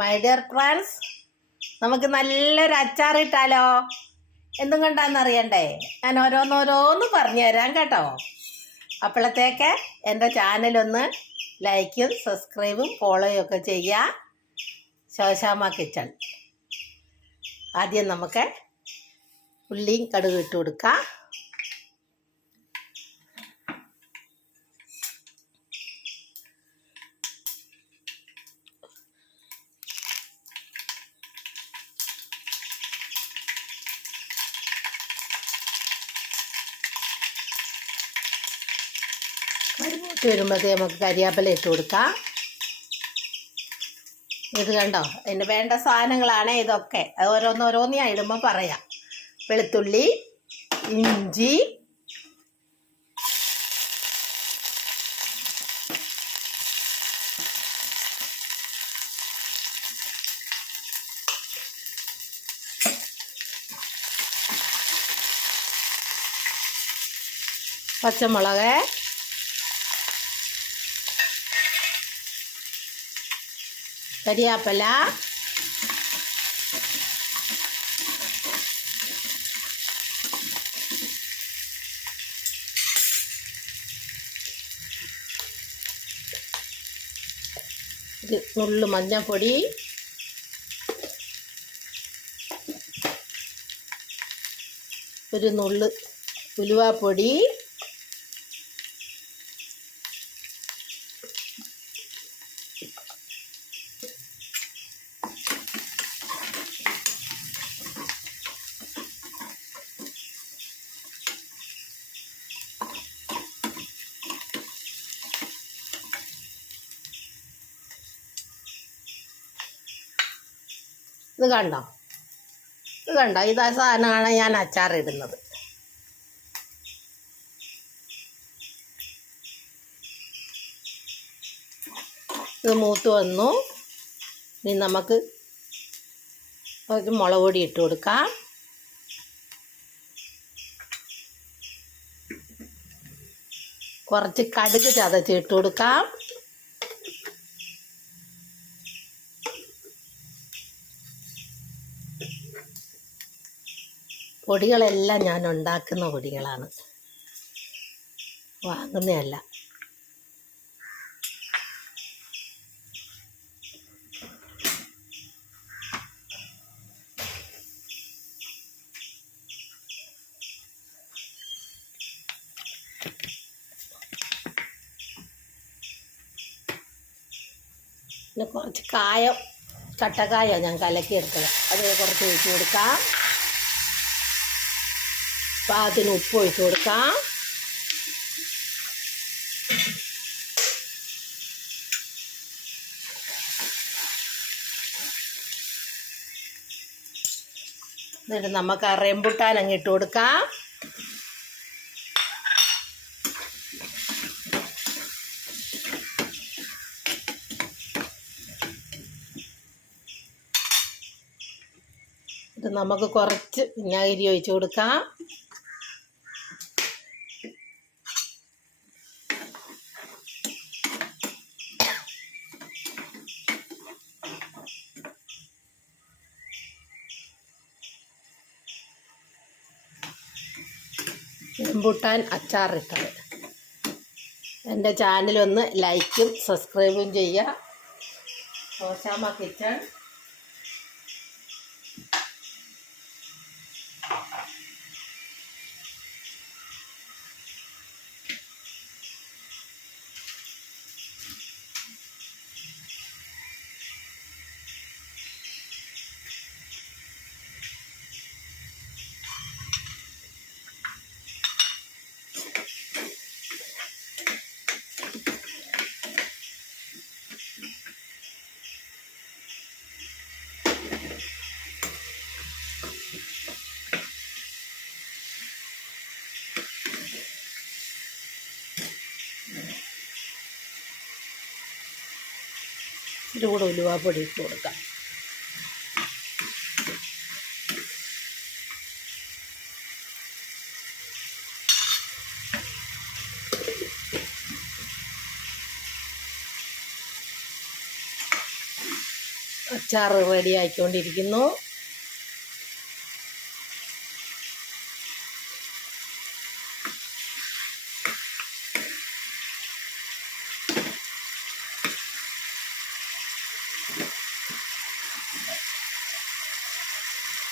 My dear friends നമുക്ക് നല്ലൊരു അച്ചാറിട്ടാലോ എന്തും കൊണ്ടാന്ന് അറിയണ്ടേ? ഞാൻ ഓരോന്നോരോന്ന് പറഞ്ഞു തരാം കേട്ടോ. അപ്പോഴത്തേക്ക് എന്റെ ചാനലൊന്ന് ലൈക്കും സബ്സ്ക്രൈബും ഫോളോയും ഒക്കെ ചെയ്യുക. ശോശാമ കിച്ചൺ ആദ്യം നമുക്ക് ഉള്ളിയും കടുക് ഇട്ട് കൊടുക്കാം. കരിമൂട്ട് വരുമ്പോഴത്തേ നമുക്ക് കരിയാപ്പില ഇട്ട് കൊടുക്കാം. ഇത് കണ്ടോ? അതിന് വേണ്ട സാധനങ്ങളാണ് ഇതൊക്കെ. അത് ഓരോന്ന് ഓരോന്നിയാണ് ഇടുമ്പോൾ പറയാം. വെളുത്തുള്ളി ഇഞ്ചി പച്ചമുളക് കരിയാപ്പല. ഇത് നുള്ളു മഞ്ഞൾപ്പൊടി ഒരു നുള്ള് ഉലുവാപ്പൊടി. ഇത് കണ്ടോ? ഇത് കണ്ടോ? ഇതാ സാധനമാണ് ഞാൻ അച്ചാറിടുന്നത്. ഇത് മൂത്ത് വന്നു. ഇനി നമുക്ക് കുറച്ച് മുളക് പൊടി ഇട്ട് കൊടുക്കാം. കുറച്ച് കടുക് ചതച്ച് ഇട്ട് കൊടുക്കാം. പൊടികളെല്ലാം ഞാൻ ഉണ്ടാക്കുന്ന പൊടികളാണ്. വാങ്ങുന്നതല്ല. പിന്നെ കുറച്ച് കായം ചട്ടക്കായോ ഞാൻ കലക്കി കലക്കിയെടുത്തത്. അത് കുറച്ച് ഒഴിച്ചു കൊടുക്കാം. പാകത്തിന് ഉപ്പ് ഒഴിച്ച് കൊടുക്കാം. എന്നിട്ട് നമുക്ക് ആ റെമ്പുട്ടാൻ അങ്ങ് ഇട്ട് കൊടുക്കാം. നമുക്ക് കുറച്ച് വിനാഗിരി ഒഴിച്ച് കൊടുക്കാം. റംബുട്ടാൻ അച്ചാറിട്ടത് എന്റെ ചാനലൊന്ന് ലൈക്കും സബ്സ്ക്രൈബും ചെയ്യുക. ഓശാമ കിച്ചൺ. ഇതിന്റെ കൂടെ ഉലുവാപ്പൊടി ഇട്ട് കൊടുക്കാം. അച്ചാർ റെഡി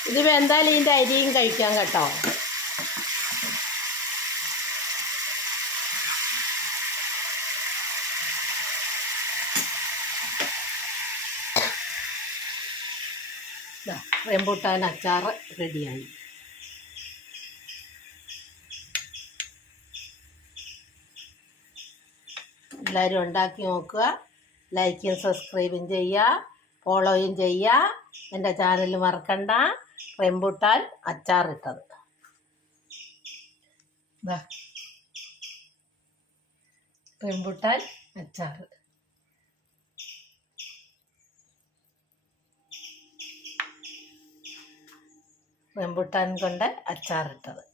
ഇത് വെന്താൽ ഇതിന്റെ അരിയും കഴിക്കാം കേട്ടോ. ദാ, റംബൂട്ടാൻ അച്ചാർ റെഡിയായി. എല്ലാവരും ഉണ്ടാക്കി നോക്കുക. ലൈക്കും സബ്സ്ക്രൈബും ചെയ്യുക. ഫോളോയും ചെയ്യുക. എന്റെ ചാനൽ മറക്കണ്ട. റംബൂട്ടാൻ അച്ചാറിട്ടത്. റെമ്പുട്ടാൻ അച്ചാറ് റംബൂട്ടാൻ കൊണ്ട് അച്ചാറിട്ടത്.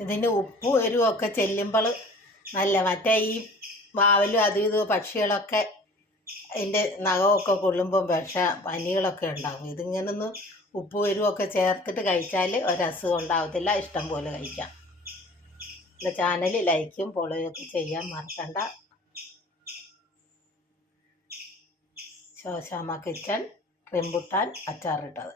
ഇതിന് ഉപ്പും എരിവും ഒക്കെ ചെല്ലുമ്പോൾ നല്ല മറ്റേ ഈ വാവലും അതും ഇതും പക്ഷികളൊക്കെ അതിന്റെ നഖമൊക്കെ കൊള്ളുമ്പോൾ വിഷ പനികളൊക്കെ ഉണ്ടാകും ഇതിങ്ങനൊന്ന് ഉപ്പും എരിവും ഒക്കെ ചേർത്തിട്ട് കഴിച്ചാൽ ഒരസുഖം ഉണ്ടാവത്തില്ല. ഇഷ്ടം പോലെ കഴിക്കാം. എന്റെ ചാനൽ ലൈക്കും ഫോളോയും ഒക്കെ ചെയ്യാൻ മറക്കണ്ട. Sosamma kitchen rambutan അച്ചാറിട്ടത്